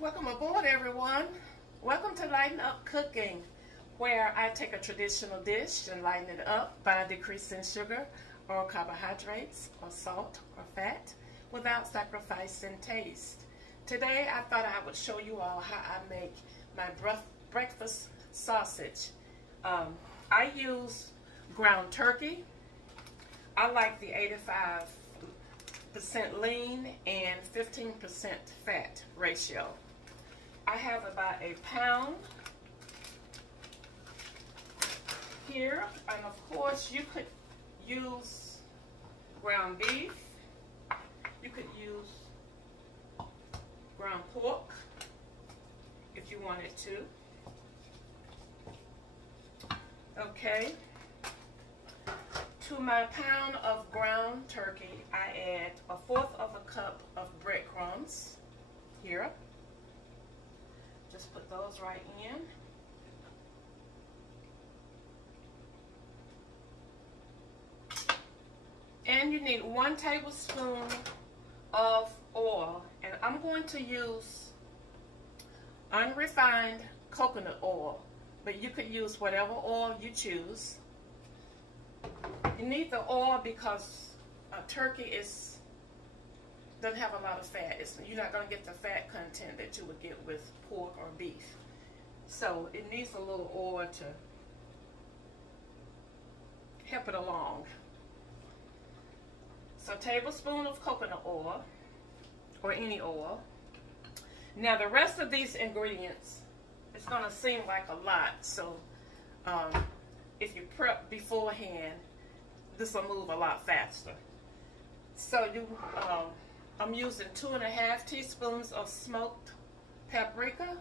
Welcome aboard, everyone. Welcome to Lighten Up Cooking, where I take a traditional dish and lighten it up by decreasing sugar or carbohydrates or salt or fat without sacrificing taste. Today, I thought I would show you all how I make my breakfast sausage. I use ground turkey. I like the 85% lean and 15% fat ratio. I have about a pound here, and of course you could use ground beef, you could use ground pork if you wanted to. Okay, to my pound of ground turkey, I add 1/4 of a cup of breadcrumbs here. Just put those right in. And you need 1 tablespoon of oil, and I'm going to use unrefined coconut oil, but you could use whatever oil you choose. You need the oil because turkey doesn't have a lot of fat. You're not going to get the fat content that you would get with pork or beef. So it needs a little oil to help it along. So a tablespoon of coconut oil, or any oil. Now the rest of these ingredients, it's going to seem like a lot. So if you prep beforehand, this will move a lot faster. So I'm using 2½ teaspoons of smoked paprika.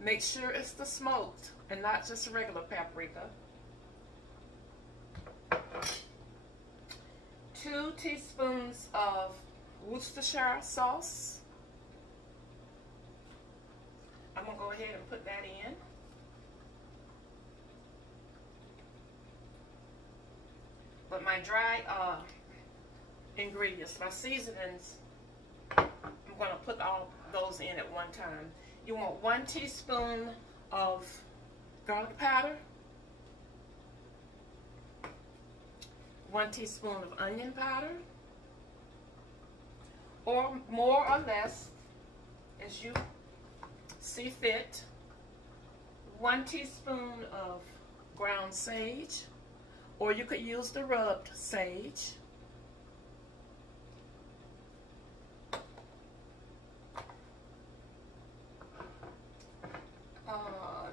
Make sure it's the smoked and not just regular paprika. 2 teaspoons of Worcestershire sauce. I'm going to go ahead and put that in. But my dry ingredients, my seasonings, I'm going to put all those in at one time. You want 1 teaspoon of garlic powder, 1 teaspoon of onion powder, or more or less as you see fit, 1 teaspoon of ground sage, or you could use the rubbed sage.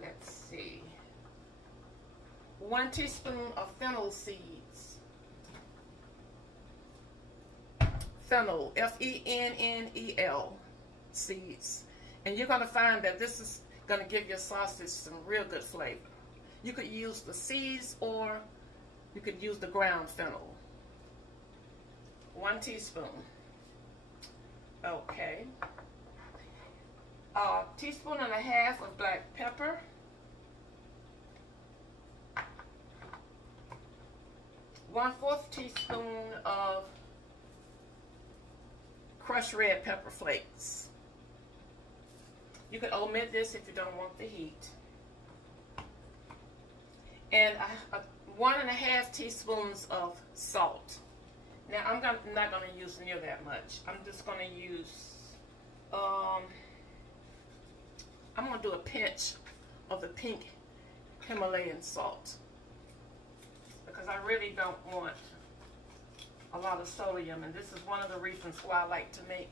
Let's see. 1 teaspoon of fennel seeds. Fennel, F-E-N-N-E-L seeds. And you're going to find that this is going to give your sausage some real good flavor. You could use the seeds or you could use the ground fennel. 1 teaspoon. Okay. 1.5 teaspoons of black pepper. 1/4 teaspoon of crushed red pepper flakes. You could omit this if you don't want the heat. And 1.5 teaspoons of salt. Now I'm not going to use near that much. I'm just going to use, I'm going to do a pinch of the pink Himalayan salt, because I really don't want a lot of sodium, and this is one of the reasons why I like to make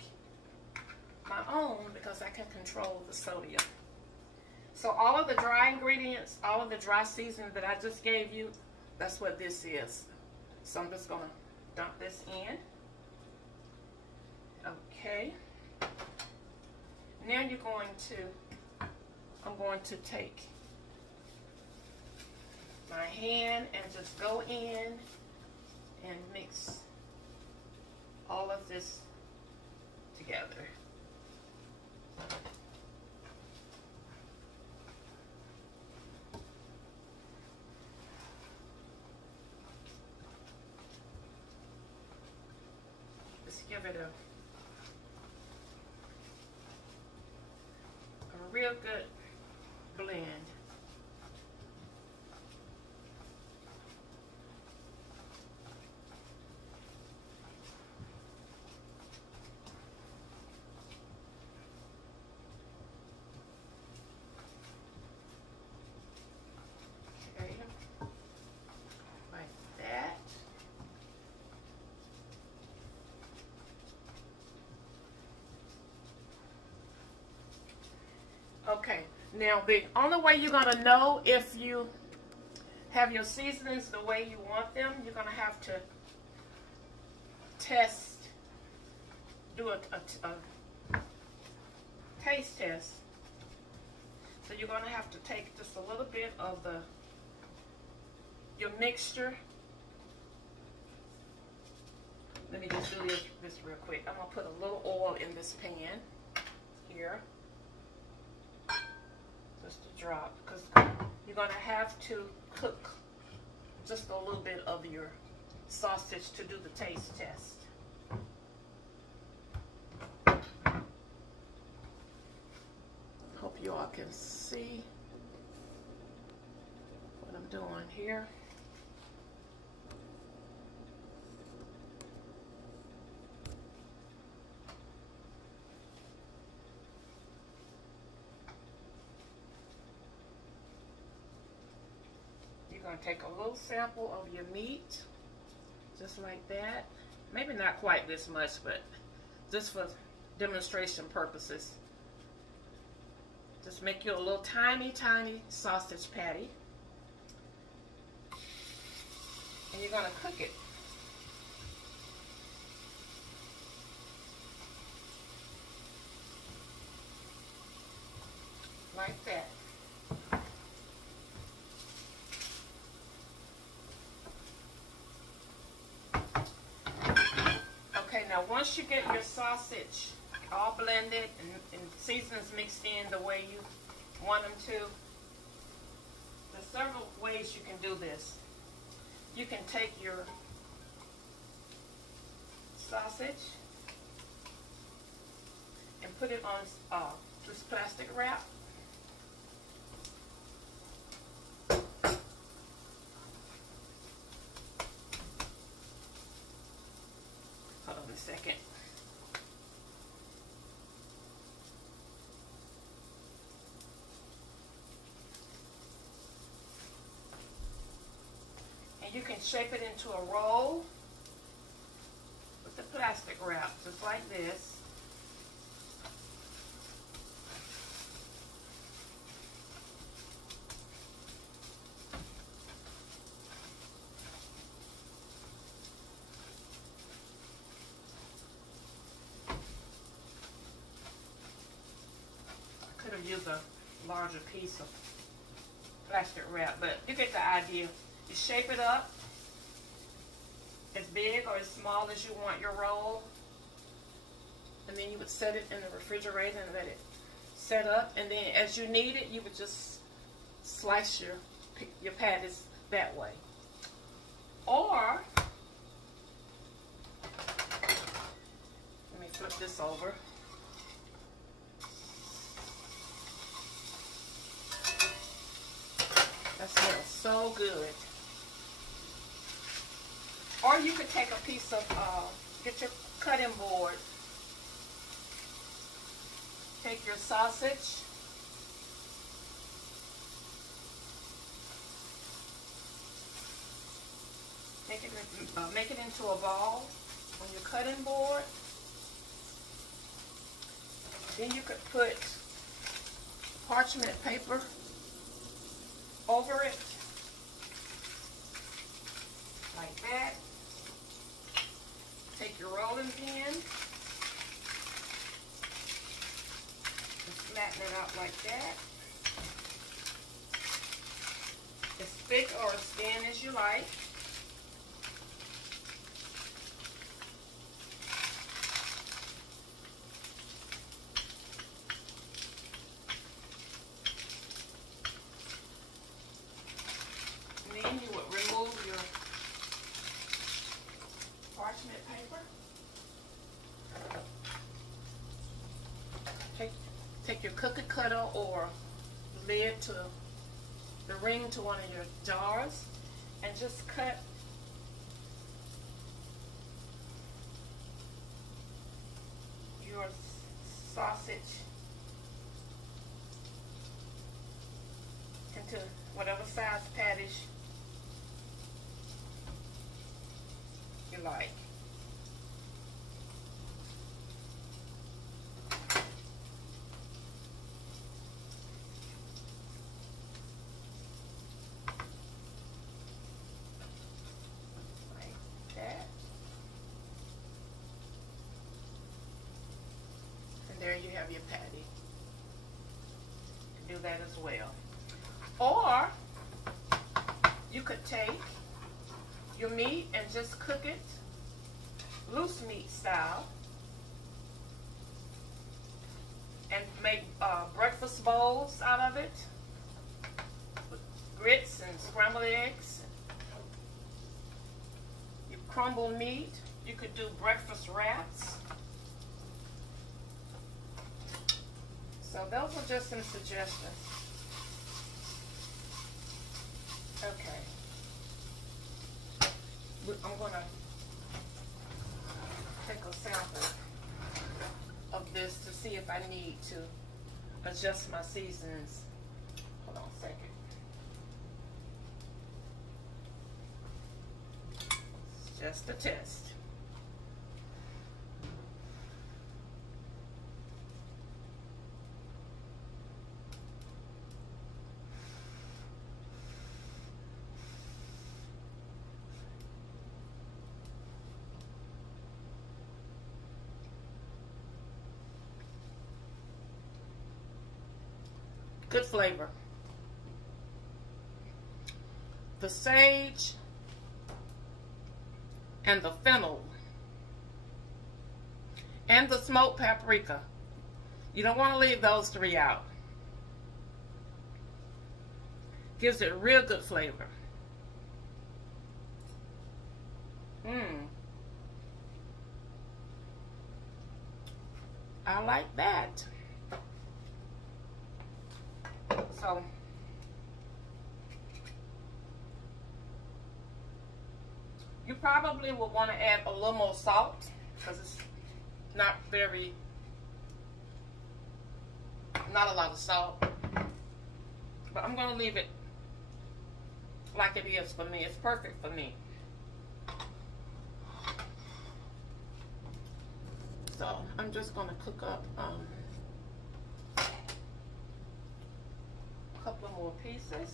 my own, because I can control the sodium. So all of the dry ingredients, all of the dry seasoning that I just gave you, that's what this is. So I'm just going to dump this in. Okay. Now I'm going to take my hand and just go in and mix all of this together. Just give it real good blend. Okay, like that. Okay, now the only way you're going to know if you have your seasonings the way you want them, you're going to have to test, do a taste test. So you're going to have to take just a little bit of your mixture. Let me just do this real quick. I'm going to put a little oil in this pan here. Just a drop, because you're going to have to cook just a little bit of your sausage to do the taste test. Hope you all can see what I'm doing here. You're going to take a little sample of your meat, just like that. Maybe not quite this much, but just for demonstration purposes. Just make you a little tiny sausage patty. And you're going to cook it. Like that. Okay, now once you get your sausage all blended and seasonings mixed in the way you want them to, there's several ways you can do this. You can take your sausage and put it on this plastic wrap. Hold on a second. And you can shape it into a roll with the plastic wrap, just like this. I could have used a larger piece of plastic wrap, but you get the idea. You shape it up as big or as small as you want your roll, and then you would set it in the refrigerator and let it set up, and then as you need it, you would just slice your patties that way. Or, let me flip this over. That smells so good. Or you could take a piece of, get your cutting board, take your sausage, make it into a ball on your cutting board. Then you could put parchment paper over it, like that. Take your rolling pin and flatten it out like that. As thick or as thin as you like. And then you would remove your parchment paper. take your cookie cutter or lid to the ring to one of your jars and just cut your sausage into whatever size patties you like. There you have your patty. Do that as well. Or you could take your meat and just cook it loose meat style and make breakfast bowls out of it with grits and scrambled eggs. You crumble meat. You could do breakfast wraps. So those are just some suggestions. Okay. I'm going to take a sample of this to see if I need to adjust my seasonings. Hold on a second. It's just a test. Good flavor. The sage and the fennel and the smoked paprika. You don't want to leave those three out. Gives it real good flavor. I like that. So you probably will want to add a little more salt because it's not a lot of salt. But I'm going to leave it like it is for me. It's perfect for me. So I'm just going to cook up a couple of more pieces.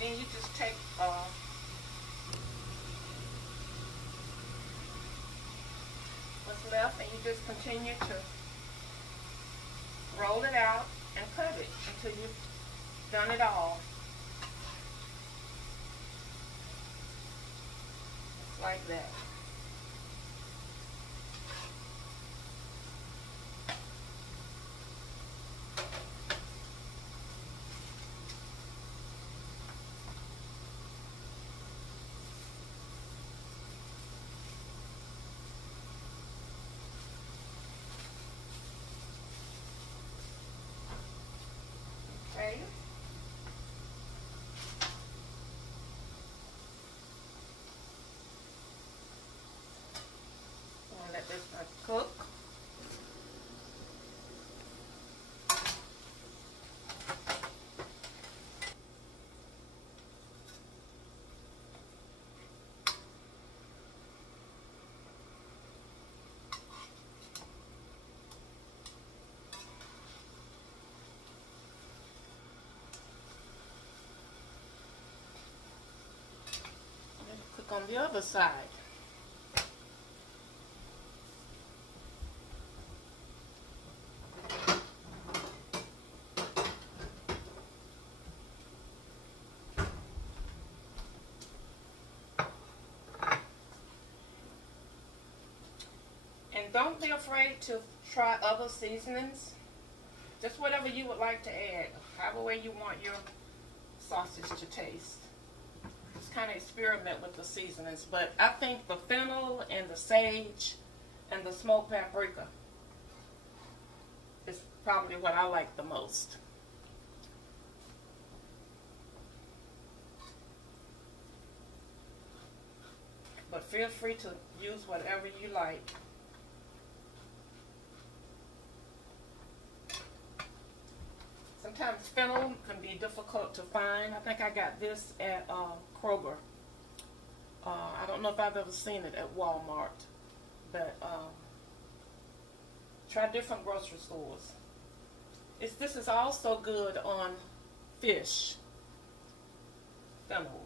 And then you just take what's left and you just continue to roll it out and cut it until you've done it all. Like that. Okay. I'm gonna let this one cook. Cook on the other side. And don't be afraid to try other seasonings. Just whatever you would like to add, however way you want your sausage to taste. Just kind of experiment with the seasonings. But I think the fennel and the sage and the smoked paprika is probably what I like the most. But feel free to use whatever you like. Sometimes fennel can be difficult to find. I think I got this at Kroger. I don't know if I've ever seen it at Walmart, but try different grocery stores. This is also good on fish. Fennel.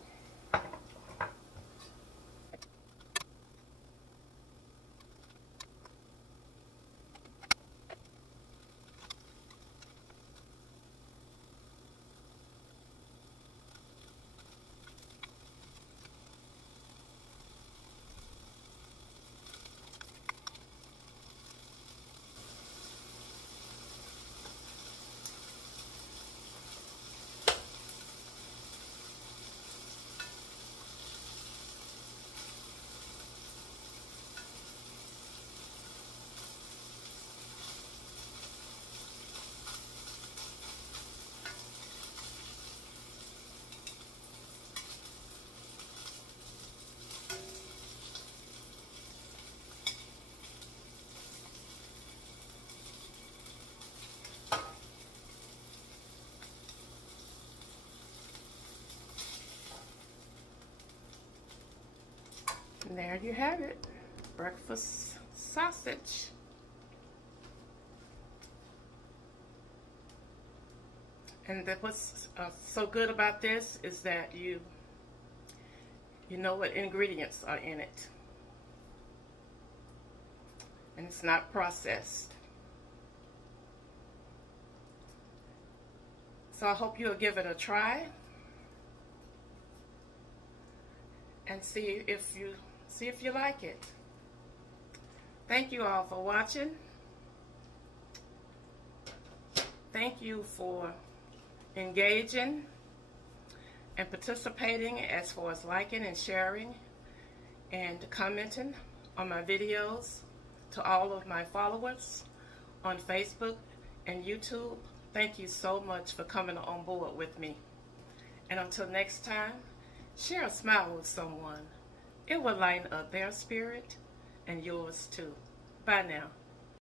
And there you have it, breakfast sausage. And what's so good about this is that you know what ingredients are in it, and it's not processed. So I hope you'll give it a try and see if you like it. Thank you all for watching. Thank you for engaging and participating as far as liking and sharing and commenting on my videos. To all of my followers on Facebook and YouTube, thank you so much for coming on board with me. And until next time, share a smile with someone. It will lighten up their spirit and yours too. Bye now.